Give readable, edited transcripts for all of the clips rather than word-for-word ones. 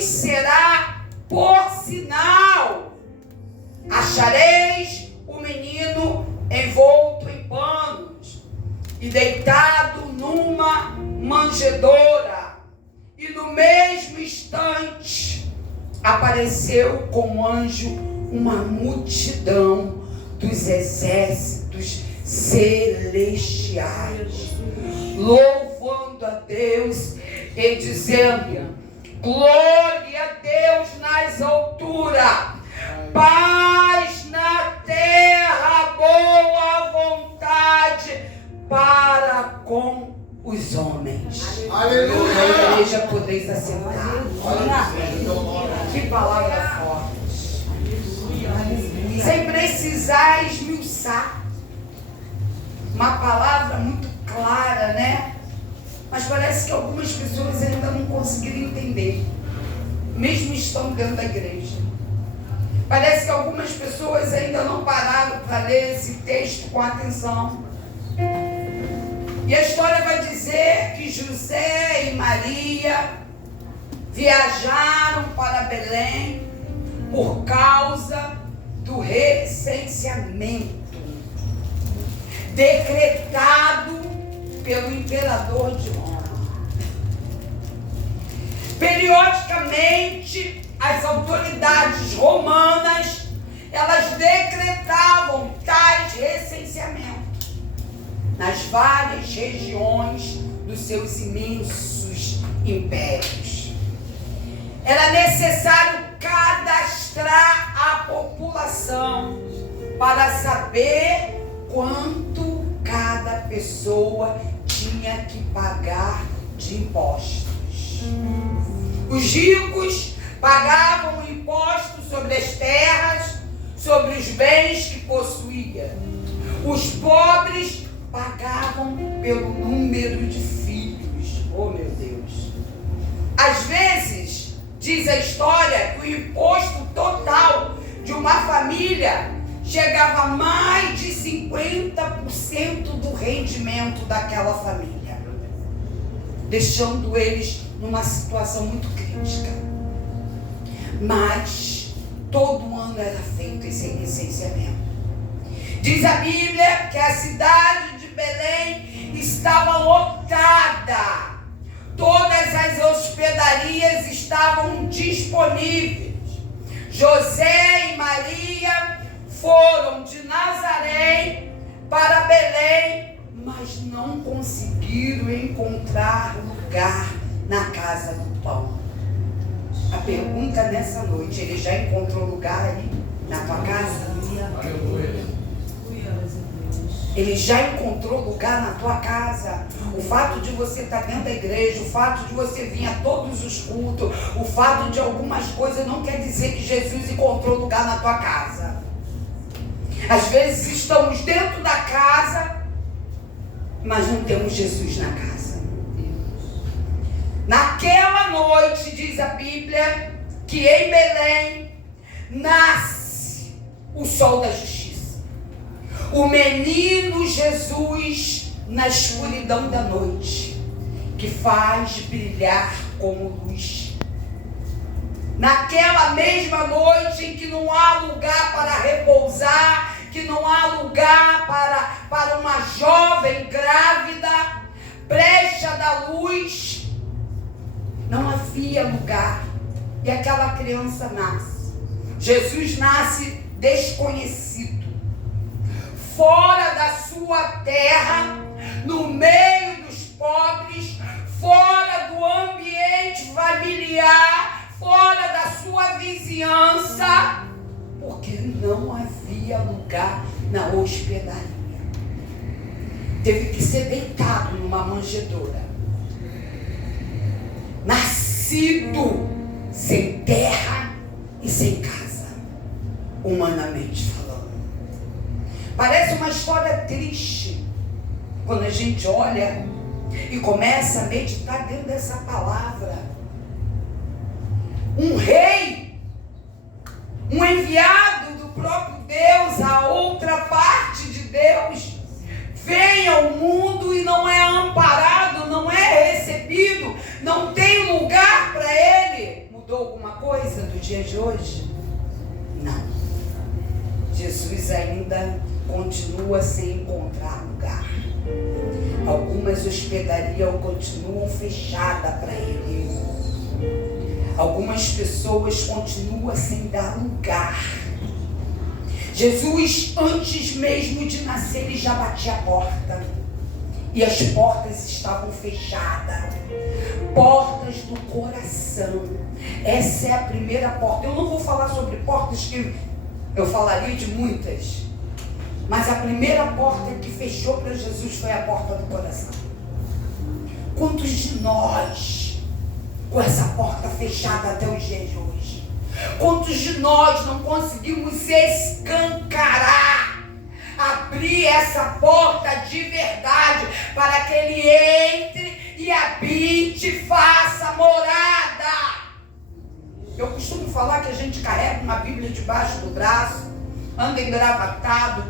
será por sinal. Achareis o menino envolto em panos e deitado numa manjedoura. E no mesmo instante apareceu como anjo uma multidão dos exércitos celestiais, louvando a Deus e dizendo: glória a Deus nas alturas, paz na terra, boa vontade para com os homens. Aleluia. A igreja podeis assentar. Que palavra forte. Sem precisar esmiuçar. Uma palavra muito clara, né? Mas parece que algumas pessoas ainda não conseguiram entender, mesmo estando dentro da igreja. Parece que algumas pessoas ainda não pararam para ler esse texto com atenção. E a história vai dizer que José e Maria viajaram para Belém por causa do recenseamento decretado pelo imperador de Roma. Periodicamente, as autoridades romanas, elas decretavam tais recenseamentos nas várias regiões dos seus imensos impérios. Era necessário cadastrar a população para saber quanto cada pessoa tinha que pagar de impostos. Os ricos pagavam impostos sobre as terras, sobre os bens que possuía. Os pobres pagavam pelo número de filhos. Oh, meu Deus! Às vezes, diz a história, que o imposto total de uma família chegava a mais de 50% do rendimento daquela família, deixando eles numa situação muito crítica. Mas todo ano era feito esse licenciamento. Diz a Bíblia que a cidade de Belém estava lotada. Todas as hospedarias estavam disponíveis. José e Maria foram de Nazaré para Belém, mas não conseguiram encontrar lugar na casa do pão. A pergunta nessa noite: ele já encontrou lugar ali na tua casa? Ele já encontrou lugar na tua casa? O fato de você estar dentro da igreja, o fato de você vir a todos os cultos, o fato de algumas coisas não quer dizer que Jesus encontrou lugar na tua casa. Às vezes estamos dentro da casa, mas não temos Jesus na casa. Naquela noite, diz a Bíblia, que em Belém nasce o sol da justiça. O menino Jesus na escuridão da noite, que faz brilhar como luz. Naquela mesma noite em que não há lugar para repousar, que não há lugar para uma jovem grávida, brecha da luz, não havia lugar. E aquela criança nasce. Jesus nasce desconhecido, fora da sua terra, no meio dos pobres, fora do ambiente familiar, fora da sua vizinhança, porque não havia lugar na hospedaria. Teve que ser deitado numa manjedoura. Nascido sem terra e sem casa, humanamente falando. Parece uma história triste quando a gente olha e começa a meditar dentro dessa palavra. Um rei, um enviado do próprio Deus, a outra parte de Deus, vem ao mundo e não é amparado, não é recebido, não tem lugar para ele. Mudou alguma coisa do dia de hoje? Não. Jesus ainda continua sem encontrar lugar. Algumas hospedarias continuam fechadas para ele. Algumas pessoas continuam sem dar lugar. Jesus, antes mesmo de nascer, ele já batia a porta. E as portas estavam fechadas. Portas do coração. Essa é a primeira porta. Eu não vou falar sobre portas, que eu falaria de muitas. Mas a primeira porta que fechou para Jesus foi a porta do coração. Quantos de nós, com essa porta fechada até os dias de hoje, quantos de nós não conseguimos escancarar, abrir essa porta de verdade, para que ele entre e habite, faça morada? Eu costumo falar que a gente carrega uma Bíblia debaixo do braço, anda engravatado,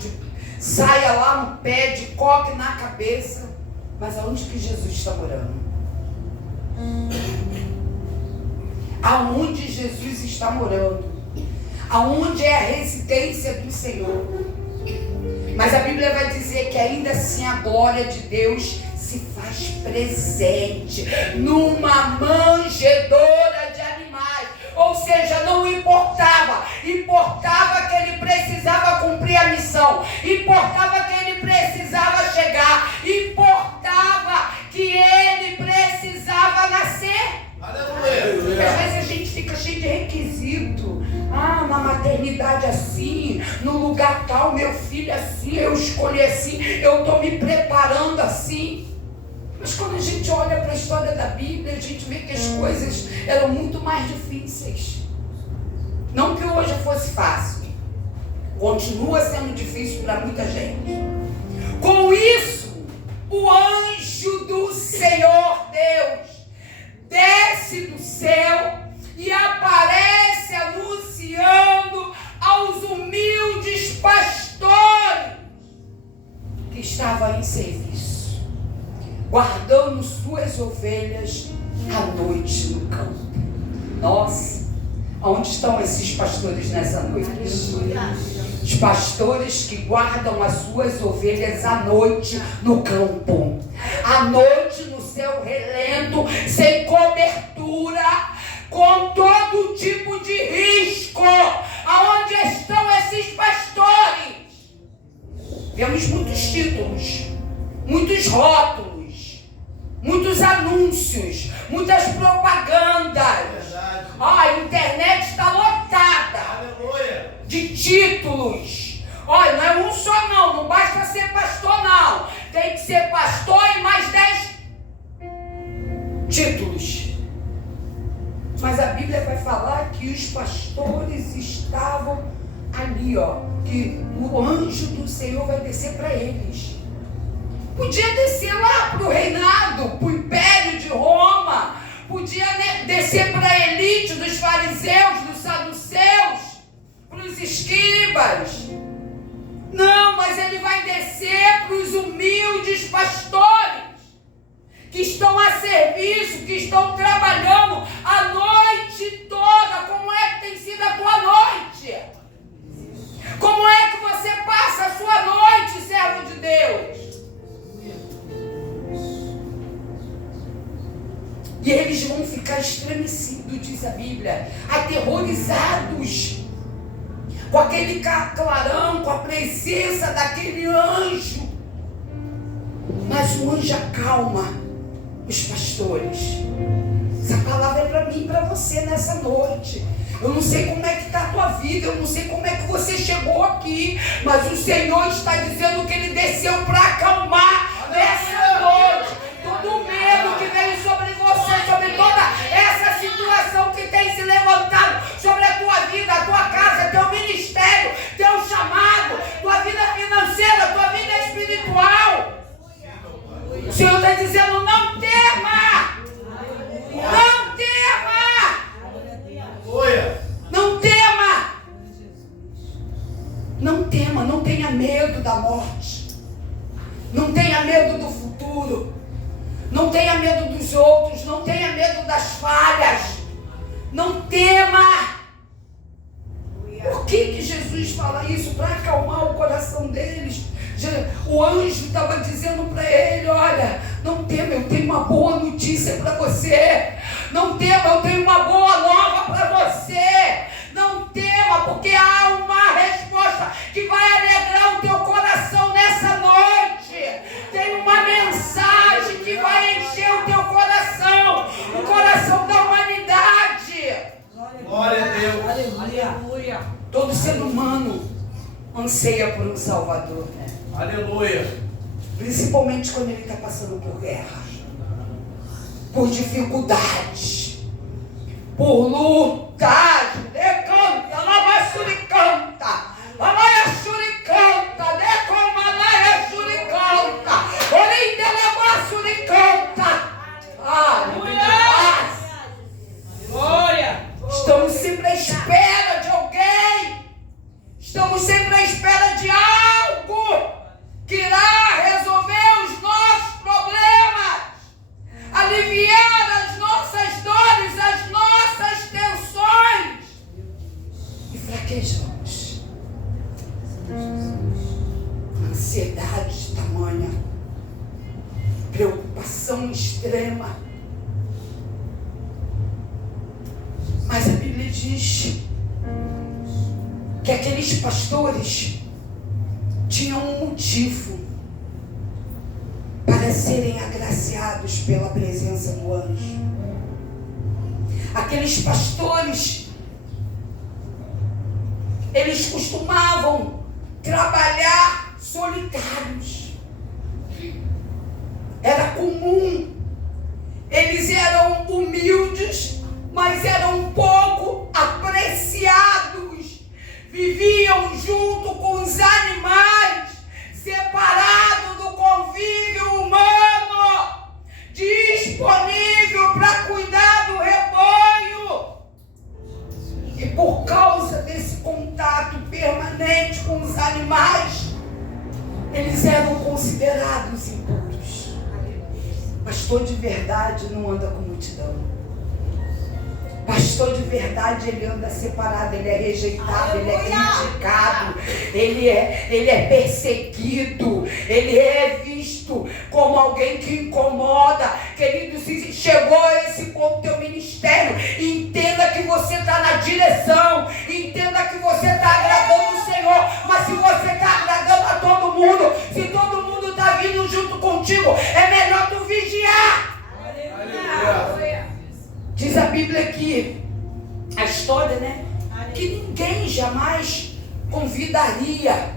saia lá no pé, de coque na cabeça. Mas aonde que Jesus está morando? Aonde Jesus está morando? Aonde é a residência do Senhor? Mas a Bíblia vai dizer que ainda assim a glória de Deus se faz presente numa manjedoura de animais. Ou seja, não importava que ele precisava cumprir a missão, importava que ele precisava chegar, importava que ele precisava nascer. Aleluia. Às vezes a gente fica cheio de requisito. Na maternidade assim, no lugar tal, meu filho assim, eu escolhi assim, eu estou me preparando assim. Mas quando a gente olha para a história da Bíblia, a gente vê que as coisas eram muito mais difíceis. Não que hoje fosse fácil, continua sendo difícil para muita gente. Com isso, o anjo do Senhor Deus desce do céu e aparece anunciando aos humildes pastores que estavam em serviço, guardando suas ovelhas à noite no campo. Nossa, onde estão esses pastores nessa noite? Os pastores que guardam as suas ovelhas à noite no campo, à noite no céu relento, sem cobertura, com todo tipo de risco. Aonde estão esses pastores? Vemos muitos títulos, muitos rótulos, muitos anúncios, muitas propagandas. A internet está lotada de títulos. Olha, não é um só não basta ser pastor não. Tem que ser pastor e mais 10 títulos. Mas a Bíblia vai falar que os pastores estavam ali, que o anjo do Senhor vai descer para eles. Podia descer lá para o reinado, para o império de Roma, podia descer para a elite dos fariseus, dos saduceus, para os escribas. Não, mas ele vai descer para os humildes pastores, que estão a serviço, que estão trabalhando a noite toda. Como é que tem sido a tua noite? Como é que você passa a sua noite, servo de Deus? E eles vão ficar estremecidos, diz a Bíblia, aterrorizados, com aquele clarão, com a presença daquele anjo. Mas o anjo acalma os pastores. Essa palavra é para mim e para você nessa noite. Eu não sei como é que está a tua vida, eu não sei como é que você chegou aqui, mas o Senhor está dizendo que Ele desceu para acalmar nessa noite todo o medo que veio sobre você, sobre toda essa situação que tem se levantado sobre a tua vida, a tua casa, teu ministério, teu chamado, tua vida financeira, tua vida espiritual. O Senhor está dizendo: não tema, não tema, não tema, não tema, não tenha medo da morte, não tenha medo do futuro, não tenha medo dos outros, não tenha medo das falhas. Não tema. Por que Jesus fala isso? Para acalmar o coração deles. O anjo estava dizendo para ele: olha, não tema, eu tenho uma boa notícia para você. Não tema, eu tenho uma boa nova para você. Não tema, porque há uma resposta que vai alegrar o teu coração nessa noite. Tem uma mensagem que vai encher o teu coração, o coração da humanidade. Glória a Deus. Aleluia. Todo ser humano anseia por um Salvador, né? Aleluia. Principalmente quando ele está passando por guerra, por dificuldades, por lutas. Decanta, lavasuricanta, lavaiasuricanta, decomalaiasuricanta, orindelavasuricanta. Aleluia. Glória. Estamos sempre à espera de alguém. Estamos sempre à espera de algo que irá resolver os nossos problemas, aliviar as nossas dores, as nossas tensões. E fraquejamos. Ansiedade tamanha, preocupação extrema. Mas a Bíblia diz que aqueles pastores tinham um motivo para serem agraciados pela presença do anjo. Aqueles pastores, eles costumavam trabalhar solitários. Era comum. Eles eram humildes, mas eram pouco apreciados. Viviam junto com os animais, separados do convívio humano, disponível para cuidar do rebanho. E por causa desse contato permanente com os animais, eles eram considerados impuros. Pastor de verdade não anda com multidão. Pastor de verdade, ele anda separado, ele é rejeitado, ele é criticado, ele é perseguido, ele é visto como alguém que incomoda. Querido, se chegou a esse ponto do teu ministério, entenda que você está na direção, entenda que você está agradando o Senhor, mas se você está agradando a todo mundo, se todo mundo está vindo junto contigo, é melhor tu vigiar. Aleluia. Diz a Bíblia que a história, né? Que ninguém jamais convidaria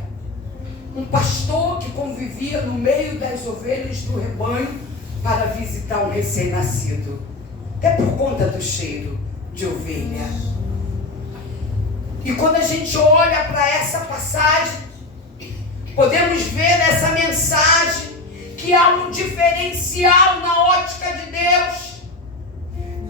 um pastor que convivia no meio das ovelhas do rebanho para visitar um recém-nascido. Até por conta do cheiro de ovelha. E quando a gente olha para essa passagem, podemos ver nessa mensagem que há um diferencial na ótica de Deus.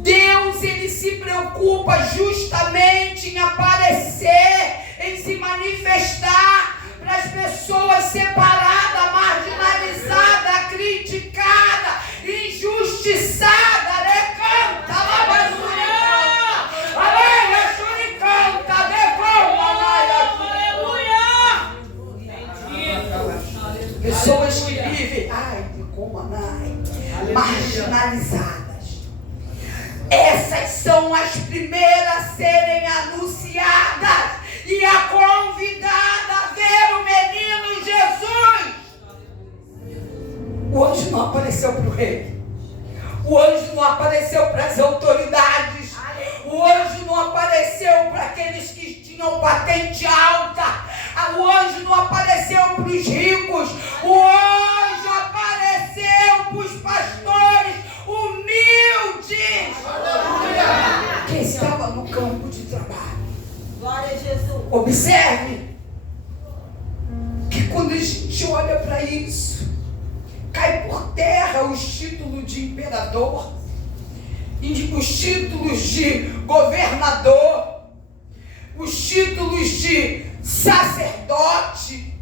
Deus, ele se preocupa justamente em aparecer, em se manifestar para as pessoas separadas, marginalizadas, criticadas, injustiçadas. Recanta, labazuia, aleluia, churicanta, aleluia. Pessoas que vivem, marginalizadas. Essas são as primeiras a serem anunciadas e a convidada a ver o menino Jesus. O anjo não apareceu para o rei. O anjo não apareceu para as autoridades. O anjo não apareceu para aqueles que tinham patente alta. O anjo não apareceu para os ricos. O anjo apareceu para os pastores humildes. Aleluia. Que estava no campo de trabalho. Glória a Jesus. Observe que quando a gente olha para isso, cai por terra os títulos de imperador, os títulos de governador, os títulos de sacerdote.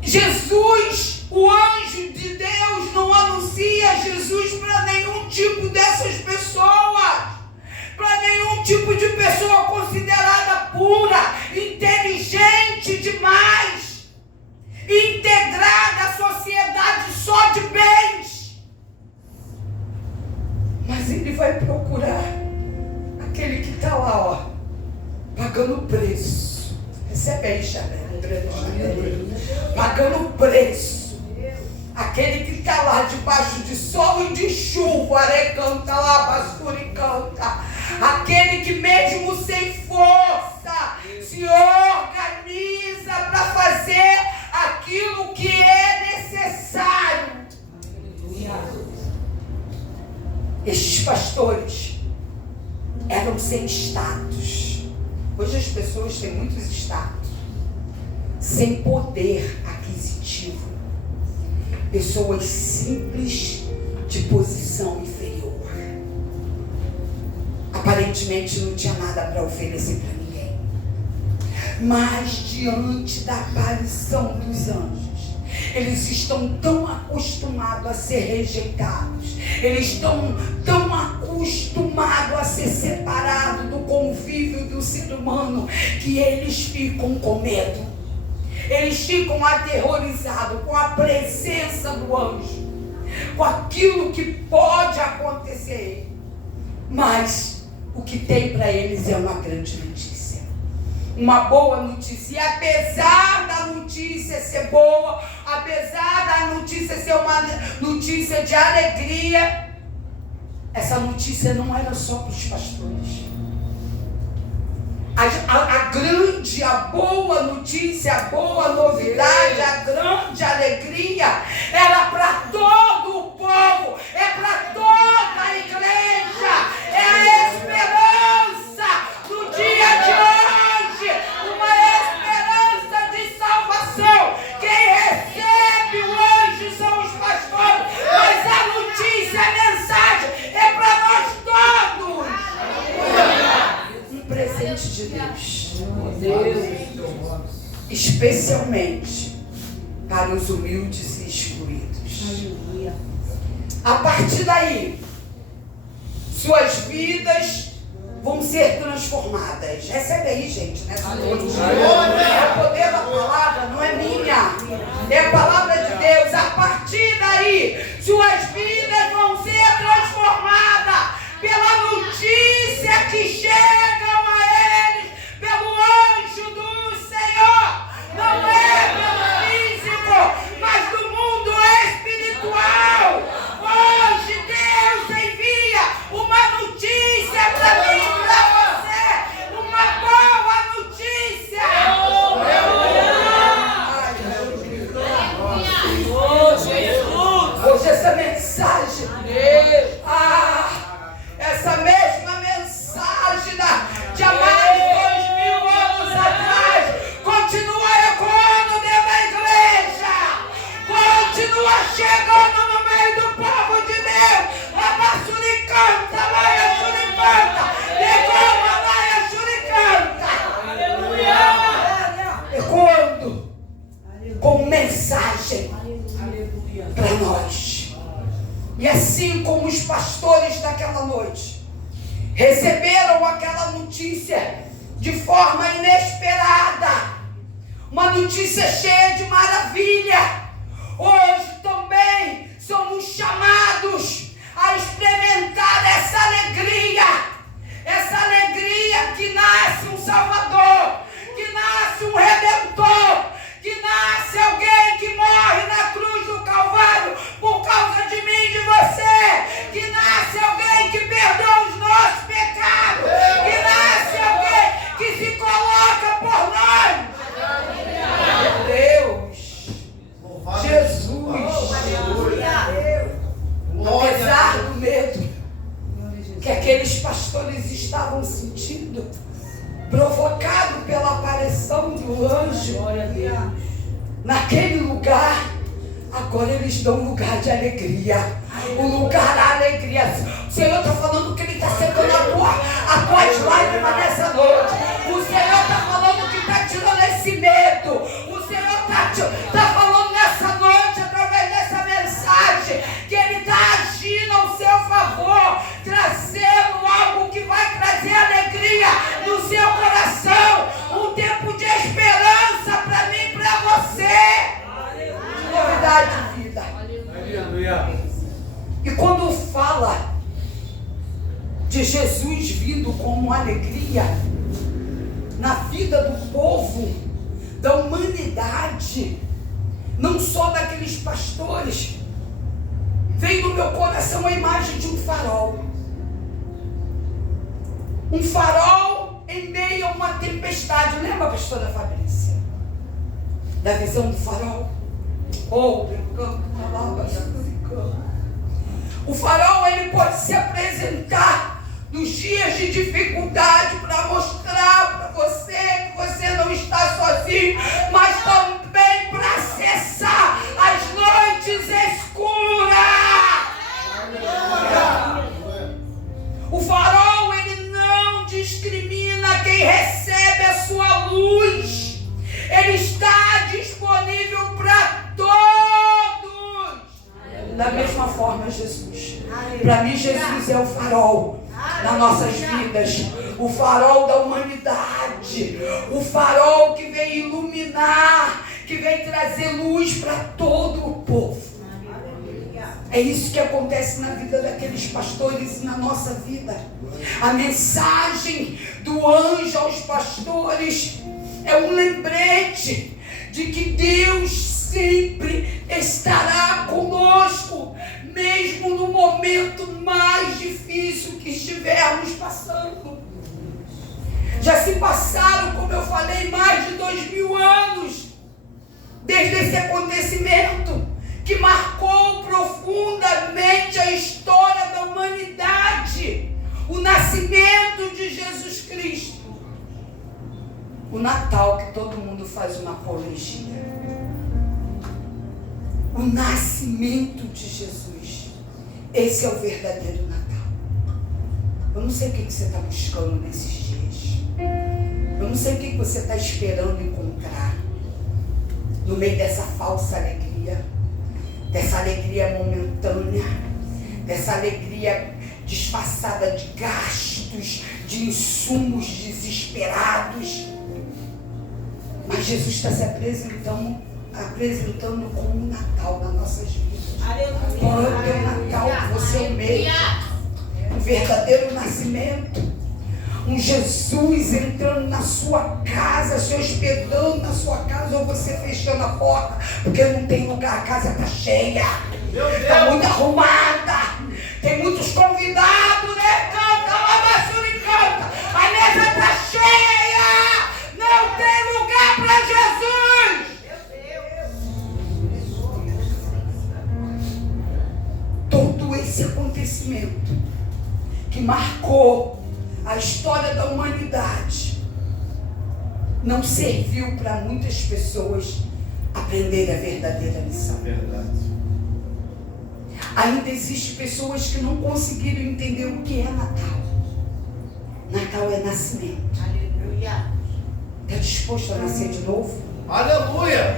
Jesus, o anjo de Deus, não anuncia Jesus para nenhum tipo dessas pessoas. para nenhum tipo de pessoa considerada pura, inteligente demais, integrada à sociedade só de bens. Mas ele vai procurar aquele que está lá, ó, pagando preço. Recebe aí, Xavier. Pagando preço. Aquele que está lá debaixo de sol e de chuva, arecanta lá, pastor e canta. Aquele que mesmo sem força se organiza para fazer aquilo que é necessário. Estes pastores eram sem status. Hoje as pessoas têm muitos status, sem poder aquisitivo. Pessoas simples de posição inferior. Aparentemente não tinha nada para oferecer para ninguém. Mas diante da aparição dos anjos, eles estão tão acostumados a ser rejeitados. Eles estão tão acostumados a ser separados do convívio do ser humano que eles ficam com medo. Eles ficam aterrorizados com a presença do anjo, com aquilo que pode acontecer. Mas o que tem para eles é uma grande notícia, uma boa notícia. E apesar da notícia ser boa, apesar da notícia ser uma notícia de alegria, essa notícia não era só para os pastores. A boa notícia, a boa novidade, a grande alegria era para todo o povo, é para toda a igreja, é a esperança do dia de hoje, uma esperança de salvação. Quem recebe o anjo são os pastores, mas a notícia, a mensagem é para nós todos. Presente de Deus, especialmente para os humildes e excluídos. A partir daí, suas vidas vão ser transformadas. Recebe aí, gente, nessa noite. É o poder da palavra, não é minha, é a palavra de Deus. A partir daí, suas vidas vão ser transformadas pela notícia que chegam a eles pelo anjo do Senhor. Não é pelo físico, mas do mundo espiritual. Hoje Deus envia uma notícia para mim e para você, uma boa notícia. Hoje essa mensagem, essa mesma mensagem de há mais de 2000 anos atrás continua ecoando dentro da igreja, continua chegando no meio do povo de Deus. Lá suricanta, lá suricanta, decoma lá suricanta. Aleluia! Ecoando com mensagem para nós. E assim como os pastores daquela noite receberam aquela notícia de forma inesperada, uma notícia cheia de maravilha, hoje também somos chamados a experimentar essa alegria que nasce um Salvador, que nasce um Redentor, que nasce alguém que morre na cruz do Calvário por causa de mim e de você, que nasce alguém que perdoa os nossos pecados, que nasce alguém que se coloca por nós. Deus, Jesus, apesar do medo que aqueles pastores estavam sentindo, provocado pela aparição do anjo, naquele lugar, agora eles dão um lugar de alegria, um lugar da alegria. O Senhor está falando que Ele está secando as tuas lágrimas nessa noite. O Senhor está falando que está tirando esse medo. O Senhor está falando nessa noite, através dessa mensagem, que Ele está agindo ao seu favor, trazendo algo que vai trazer como alegria na vida do povo, da humanidade, não só daqueles pastores. Veio no meu coração a imagem de um farol. Um farol em meio a uma tempestade. Lembra, pastora Fabrícia? Da visão do farol? O farol, ele pode se apresentar nos dias de dificuldade para mostrar para você que você não está sozinho, mas também para acessar as noites escuras. O farol, ele não discrimina quem recebe a sua luz. Ele está disponível para todos. Da mesma forma, Jesus. Para mim, Jesus é o farol nas nossas vidas. O farol da humanidade. O farol que vem iluminar, que vem trazer luz para todo o povo. É isso que acontece na vida daqueles pastores e na nossa vida. A mensagem do anjo aos pastores é um lembrete de que Deus sempre estará conosco, mesmo no momento mais difícil que estivermos passando. Já se passaram, como eu falei, mais de 2000 anos desde esse acontecimento que marcou profundamente a história da humanidade, o nascimento de Jesus Cristo. O Natal, que todo mundo faz uma apologia. O nascimento de Jesus. Esse é o verdadeiro Natal. Eu não sei o que você está buscando nesses dias. Eu não sei o que você está esperando encontrar no meio dessa falsa alegria, dessa alegria momentânea, dessa alegria disfarçada de gastos, de insumos desesperados. Mas Jesus está se apresentando como um Natal nas nossas vidas. Qual é o teu Natal? Você é o mesmo. Um verdadeiro nascimento. Um Jesus entrando na sua casa, se hospedando na sua casa, ou você fechando a porta, porque não tem lugar, a casa está cheia, está muito arrumada, tem muitos convidados, né? Canta, lava e canta, a mesa está cheia, não tem lugar para Jesus. Todo esse acontecimento que marcou a história da humanidade não serviu para muitas pessoas aprenderem a verdadeira lição. Verdade. Ainda existem pessoas que não conseguiram entender o que é Natal. Natal é nascimento. Aleluia. Está disposto a nascer de novo? Aleluia.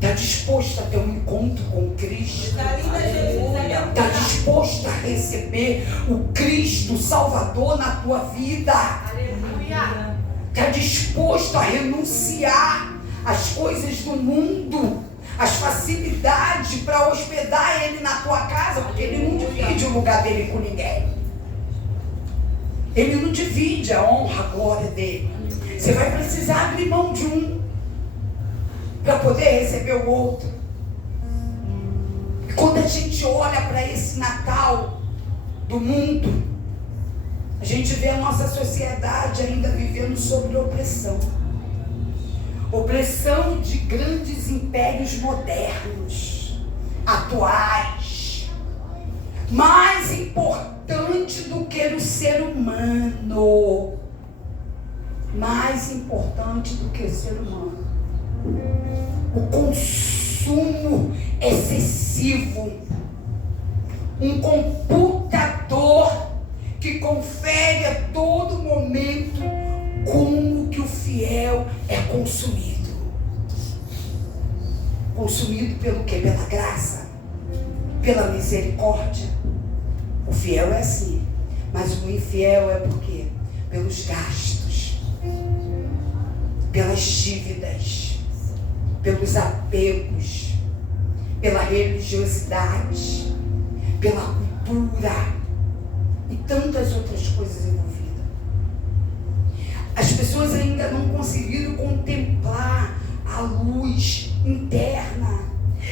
Está disposto a ter um encontro com Cristo? Está disposto a receber o Cristo Salvador na tua vida? Aleluia. Está disposto a renunciar às coisas do mundo, às facilidades para hospedar Ele na tua casa? Porque Ele não divide o lugar dele com ninguém. Ele não divide a honra, a glória dele. Você vai precisar abrir mão de um para poder receber o outro. E quando a gente olha para esse Natal do mundo, a gente vê a nossa sociedade ainda vivendo sobre opressão. Opressão de grandes impérios modernos, atuais. Mais importante do que o ser humano. Mais importante do que o ser humano. O consumo excessivo, um computador que confere a todo momento como que o fiel é consumido. Consumido pelo quê? Pela graça, pela misericórdia. O fiel é assim, mas o infiel é por quê? Pelos gastos, pelas dívidas, pelos apegos, pela religiosidade, pela cultura e tantas outras coisas envolvidas. luz interna.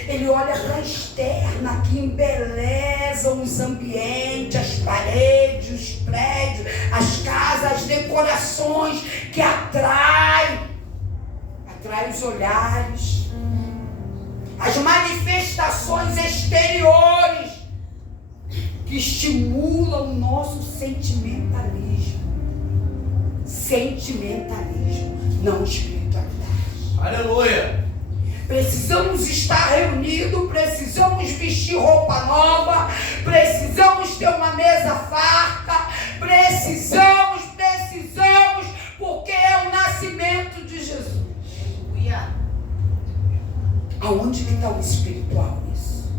Ele olha para a externa, que embeleza os ambientes, as paredes, os prédios, as casas, as decorações, que atrai os olhares, as manifestações exteriores que estimulam o nosso sentimentalismo, não espiritualidade. Aleluia. Precisamos estar reunidos, precisamos vestir roupa nova, precisamos ter uma mesa farta, precisamos, porque é o nascimento de Jesus. Aleluia. Aonde que está o espiritual nisso?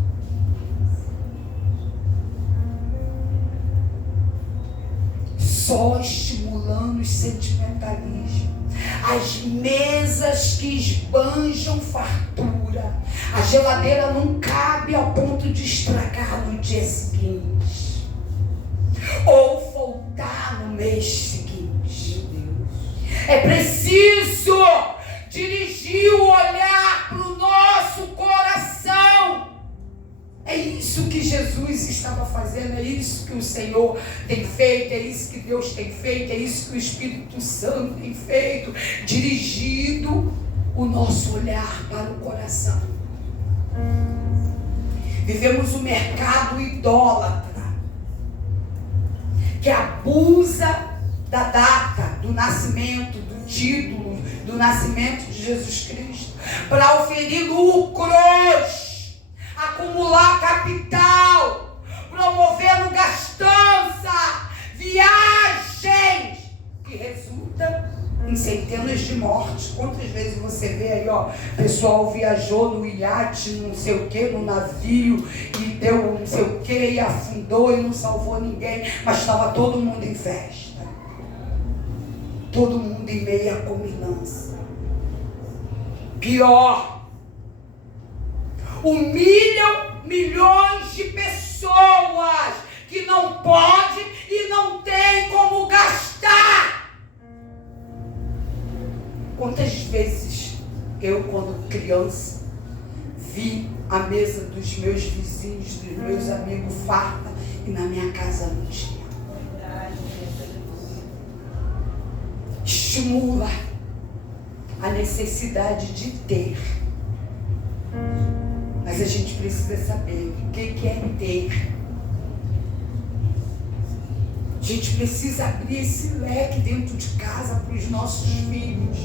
Só estimulando os sentimentalismos. As mesas que esbanjam fartura. A geladeira não cabe ao ponto de estragar no dia seguinte. Ou faltar no mês seguinte. É preciso dirigir o olhar para o nosso coração. É isso que Jesus estava fazendo, é isso que o Senhor tem feito, é isso que Deus tem feito, é isso que o Espírito Santo tem feito, dirigido o nosso olhar para o coração. Vivemos um mercado idólatra, que abusa da data, do nascimento, do título, do nascimento de Jesus Cristo, para oferir lucros, acumular capital, promovendo gastança, viagens, que resulta em centenas de mortes. Quantas vezes você vê aí, pessoal viajou no iate, não sei o que, no navio, e deu não sei o que, e afundou e não salvou ninguém, mas estava todo mundo em festa, todo mundo em meia combinância. Pior, humilham milhões de pessoas que não podem e não têm como gastar. Quantas vezes eu, quando criança, vi a mesa dos meus vizinhos, dos meus amigos farta, e na minha casa não tinha. Estimula a necessidade de ter. Mas a gente precisa saber o que é ter. A gente precisa abrir esse leque dentro de casa para os nossos filhos.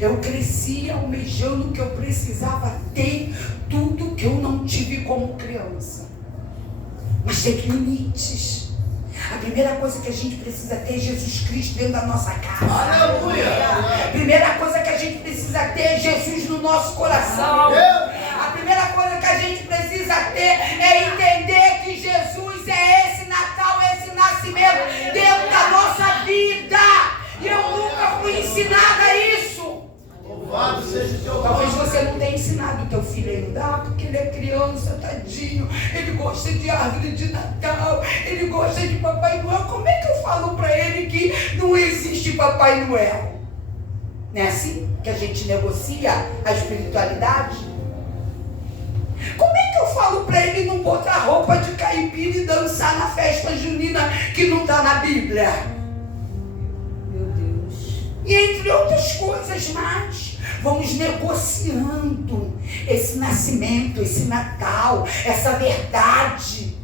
Eu cresci almejando que eu precisava ter tudo que eu não tive como criança. Mas tem limites. A primeira coisa que a gente precisa ter é Jesus Cristo dentro da nossa casa. Aleluia. A primeira coisa que a gente precisa ter é Jesus no nosso coração. A primeira coisa que a gente precisa ter é entender que Jesus é esse Natal, esse nascimento dentro da nossa vida. E eu nunca fui ensinada a isso. Louvado seja o teu nome. Talvez você não tenha ensinado o teu filho a andar, porque ele é criança, tadinho. Ele gosta de árvore de Natal, ele gosta de Papai Noel. Como é que eu falo para ele que não existe Papai Noel? Não é assim que a gente negocia a espiritualidade? Como é que eu falo para ele não botar roupa de caipira e dançar na festa junina que não está na Bíblia? Meu Deus. E entre outras coisas mais, vamos negociando esse nascimento, esse Natal, essa verdade,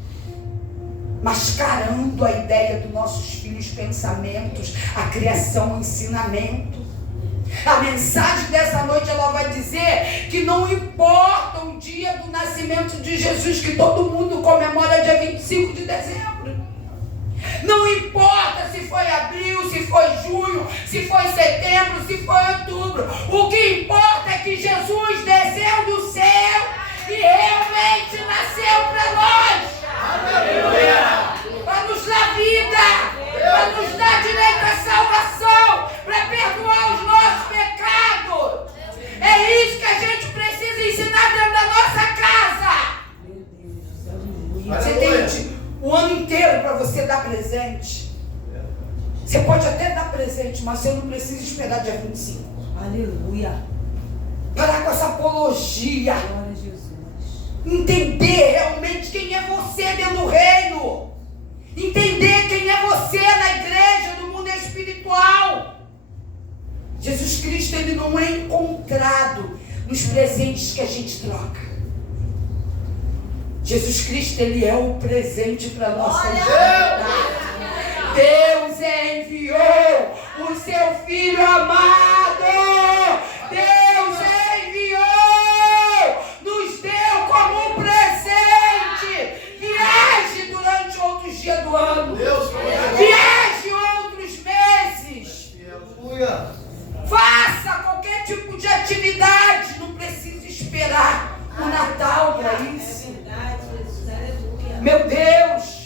mascarando a ideia dos nossos filhos, pensamentos, a criação, o ensinamento. A mensagem dessa noite, ela vai dizer que não importa o dia do nascimento de Jesus, que todo mundo comemora dia 25 de dezembro. Não importa se foi abril, se foi junho, se foi setembro, se foi outubro. O que importa é que Jesus desceu do céu e realmente nasceu para nós. Aleluia. Para nos dar vida, para nos dar direito à salvação, para perdoar os nossos pecados. É isso que a gente precisa ensinar dentro da nossa casa. Você tem o ano inteiro para você dar presente. Você pode até dar presente, mas você não precisa esperar dia 25. Aleluia. Parar com essa apologia. Glória a Jesus. Entender realmente quem é você dentro do reino. Entender quem é você na igreja, no mundo espiritual. Jesus Cristo, ele não é encontrado nos presentes que a gente troca. Jesus Cristo, ele é o presente para a nossa vida. Deus enviou o seu Filho amado. Deus enviou, nos deu como um presente. Viaje durante outros dias do ano. Viaje outros meses. Aleluia. Faça qualquer tipo de atividade. Não precisa esperar o Natal para isso. É verdade, Jesus. Aleluia. Meu Deus.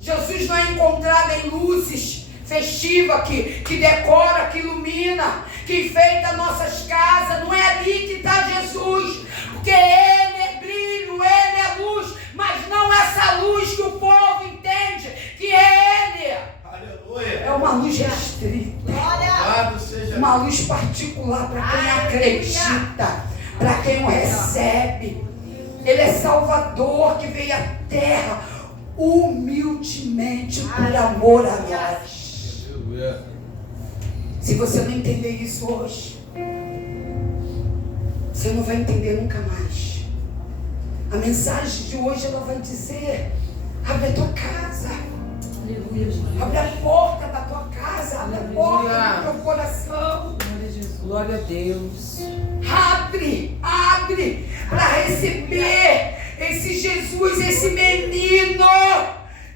Jesus não é encontrado em luzes festivas que decora, que ilumina, que enfeita nossas casas. Não é ali que está Jesus. Porque Ele é brilho, Ele é luz. Mas não essa luz que o povo entende que é Ele. Aleluia. É uma luz restrita. Louvado seja Uma luz particular para quem acredita, para quem o recebe. Ele é Salvador que veio à terra humildemente por amor a nós. Aleluia. Se você não entender isso hoje, você não vai entender nunca mais. A mensagem de hoje, ela vai dizer: abre a tua casa, Aleluia, Jesus. abre a porta da tua casa, abre a porta do teu coração. Glória a Jesus. Glória a Deus. Abre para receber esse Jesus, esse menino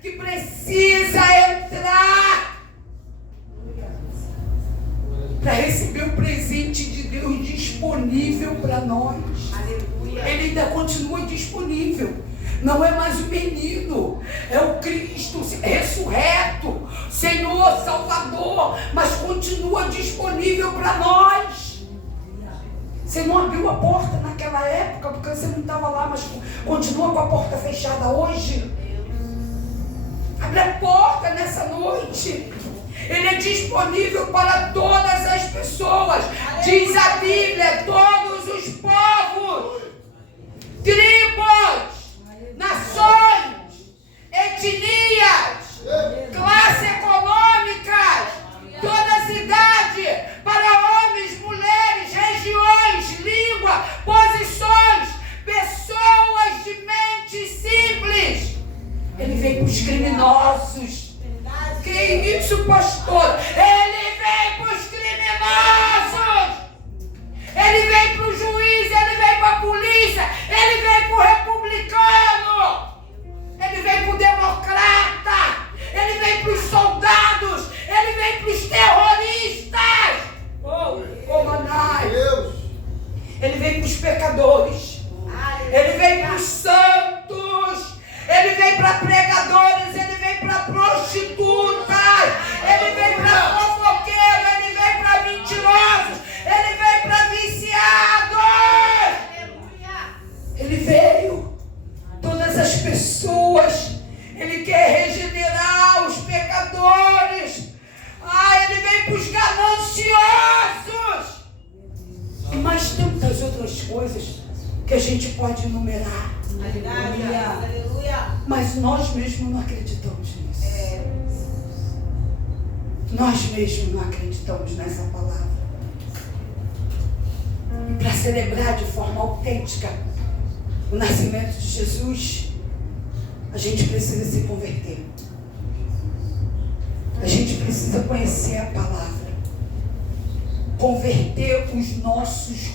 que precisa entrar para receber o presente de Deus disponível para nós. Ele ainda continua disponível. Não é mais o menino, é o Cristo ressurreto, Senhor, Salvador, mas continua disponível para nós. Você não abriu a porta naquela época porque você não estava lá, mas continua com a porta fechada hoje. Abre a porta nessa noite. Ele é disponível para todas as pessoas. Diz a Bíblia: todos os povos, tribos, nações, etnias, classes econômicas, todas idades, para homens, mulheres, regiões, língua, posições, pessoas de mente simples. Ele veio para os criminosos. Que isso, pastor? Ele vem para os criminosos. Ele vem para o juiz, ele vem para a polícia, ele vem para o republicano, ele vem para o democrata, ele vem para os soldados, ele vem para os terroristas. Ele vem para os pecadores, ele vem para os santos, ele vem para pregadores, ele vem para prostitutas, ele vem para fofoqueiros, ele vem para mentirosos, ele vem para viciados. Ele veio, todas as pessoas, ele quer regenerar os pecadores. Ele vem para os gananciosos. E mais tantas outras coisas que a gente pode enumerar. Aleluia. Mas nós mesmos não acreditamos nisso. Nós mesmos não acreditamos nessa palavra. E para celebrar de forma autêntica o nascimento de Jesus, a gente precisa se converter. A gente precisa conhecer a palavra. Converter os nossos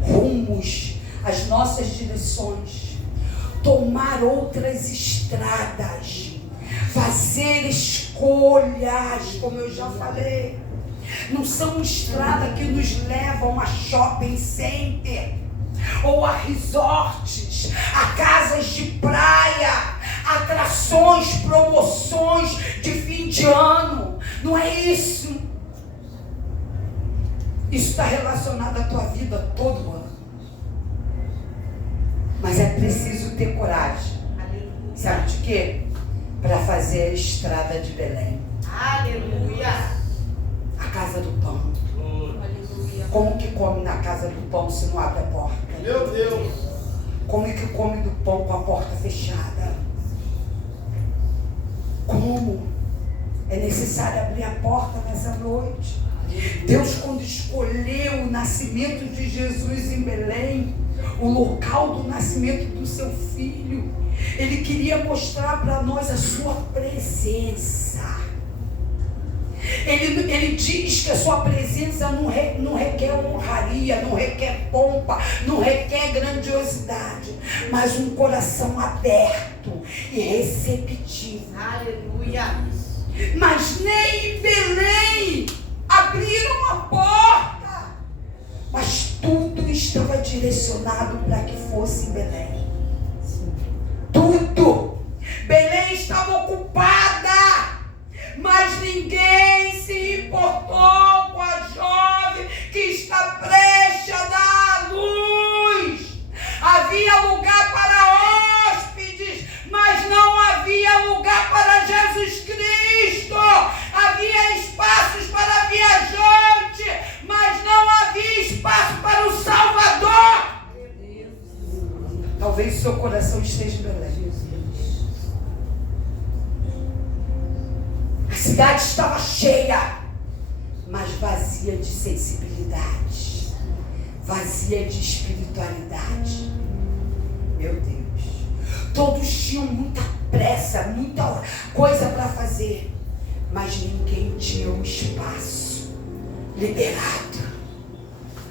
rumos, as nossas direções. Tomar outras estradas. Fazer escolhas, como eu já falei. Não são estradas que nos levam a shopping center, ou a resorts, a casas de praia, atrações, promoções de fim de ano. Não é isso. Isso está relacionado à tua vida todo ano. Mas é preciso ter coragem. Sabe de quê? Para fazer a estrada de Belém. Aleluia. A casa do pão. Aleluia. Como que come na casa do pão se não abre a porta? Meu Deus. Como é que come do pão com a porta fechada? Como? É necessário abrir a porta nessa noite. Deus, quando escolheu o nascimento de Jesus em Belém, o local do nascimento do seu filho, Ele queria mostrar para nós a sua presença. Ele diz que a sua presença não requer honraria, não requer pompa, não requer grandiosidade, mas um coração aberto e receptivo. Aleluia. Mas nem em Belém abriram a porta, mas tudo estava direcionado para que fosse Belém. Tudo. Belém estava ocupada, mas ninguém se importou com a jovem que está prestes a dar à luz. Havia lugar para hóspedes, mas não havia lugar para Jesus Cristo. Havia espaços para viajante, mas não havia espaço para o Salvador. Talvez o seu coração esteja em Belém. A cidade estava cheia, mas vazia de sensibilidade, vazia de espiritualidade. Meu Deus, todos tinham muita pressa, muita coisa para fazer, mas ninguém tinha um espaço liberado.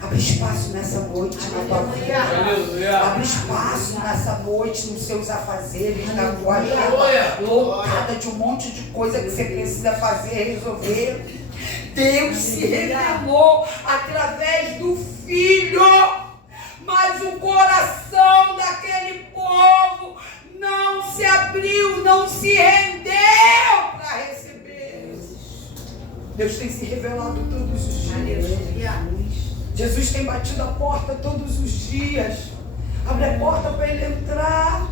Abre espaço nessa noite na tua vida. Abre espaço nessa noite nos seus afazeres, na tua agenda lotada de um monte de coisa que você precisa fazer, resolver. Deus se revelou através do Filho, mas o coração daquele povo não se abriu, não se rendeu para receber. Deus tem se revelado todos os dias. Jesus tem batido a porta todos os dias. Abre a porta para Ele entrar.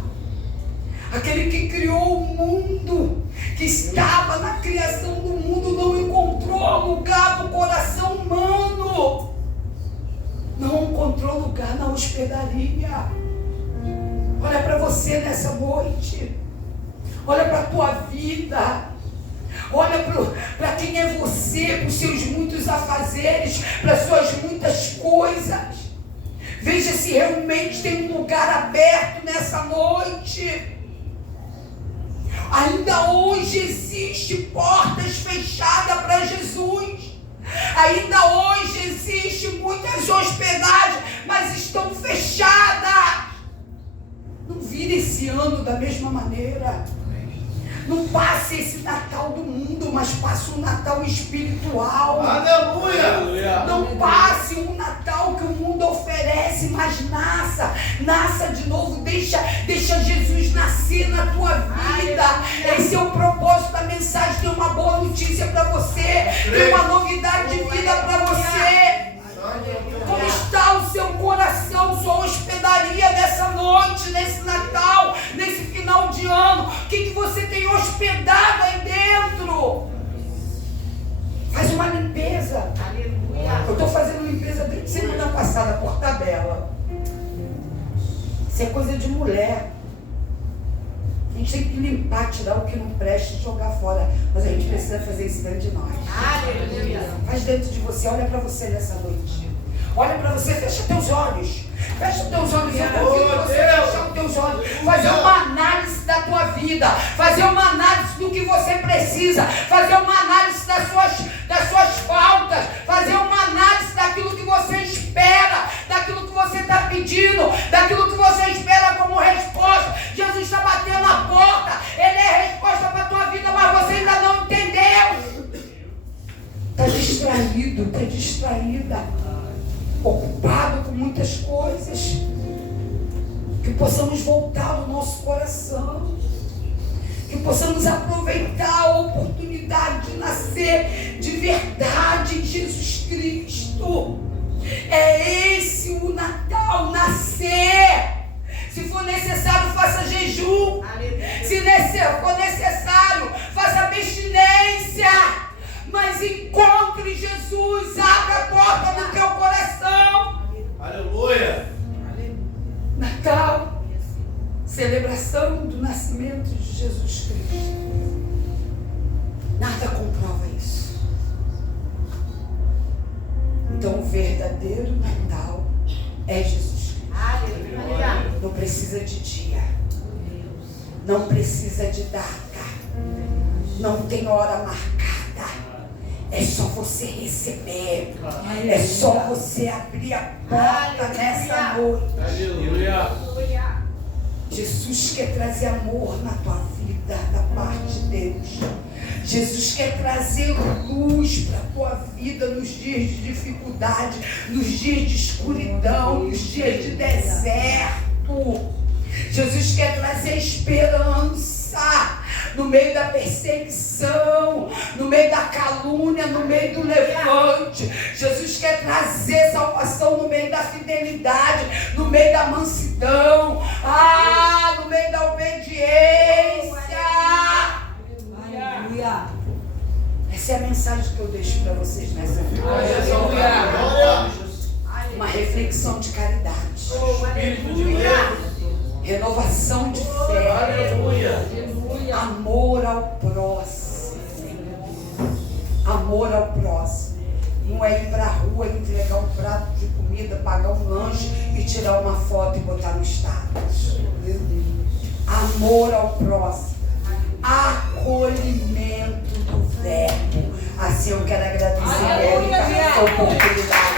Aquele que criou o mundo, que estava na criação do mundo, não encontrou lugar no coração humano. Não encontrou lugar na hospedaria. Olha para você nessa noite. Olha para a tua vida. Olha para quem é você, para os seus muitos afazeres, para as suas muitas coisas. Veja se realmente tem um lugar aberto nessa noite. Ainda hoje existe portas fechadas para Jesus. Ainda hoje existe muitas hospedagens, mas estão fechadas. Não vire esse ano da mesma maneira. Não passe esse Natal do mundo, mas passe um Natal espiritual. Aleluia! Não passe um Natal que o mundo oferece, mas nasça de novo. Deixa Jesus nascer na tua vida. Esse é o propósito da mensagem. Tem uma boa notícia para você. Tem uma novidade de vida para você. Como está o seu coração, sua hospedaria nessa noite, nesse Natal, nesse final de ano? O que você tem hospedado aí dentro? Faz uma limpeza. Aleluia. Eu estou fazendo limpeza desde semana passada por tabela. Isso é coisa de mulher. A gente tem que limpar, tirar o que não presta e jogar fora. Mas a gente precisa fazer isso dentro de nós. Aleluia. Faz dentro de você, olha para você nessa noite. Olha para você, fecha teus olhos. Fecha teus olhos. Eu convido você a fechar os teus olhos. Fazer uma análise da tua vida. Fazer uma análise do que você precisa. Fazer uma análise das suas faltas. Fazer uma análise daquilo que você espera. Daquilo que você está pedindo. Daquilo que você espera como resposta. Jesus está batendo na porta. Ele é a resposta para a tua vida, mas você ainda não entendeu. Está distraído, está distraída. Ocupado com muitas coisas. Que possamos voltar ao nosso coração. Que possamos aproveitar a oportunidade de nascer de verdade em Jesus Cristo. É esse o Natal, nascer. Se for necessário, faça jejum. Se for necessário, faça abstinência. Mas encontre Jesus, abra a porta do teu coração. Então o verdadeiro Natal é Jesus Cristo. Aleluia. Não precisa de dia. Não precisa de data. Não tem hora marcada. É só você receber. É só você abrir a porta nessa noite. Aleluia. Jesus quer trazer amor na tua vida, da parte de Deus. Jesus quer trazer luz para a tua vida nos dias de dificuldade, nos dias de escuridão, nos dias de deserto. Jesus quer trazer esperança no meio da perseguição, no meio da calúnia, no meio do levante. Jesus quer trazer salvação no meio da fidelidade, no meio da mansidão, no meio da obediência. Aleluia. Essa é a mensagem que eu deixo para vocês nessa noite. Glória. Uma reflexão de caridade, Espírito de Deus. renovação de fé, Aleluia. amor ao próximo. Amor ao próximo. Não é ir para a rua, entregar um prato de comida, pagar um lanche e tirar uma foto e botar no status. Amor ao próximo. Acolhimento do verbo. Assim eu quero agradecer a Érica essa oportunidade.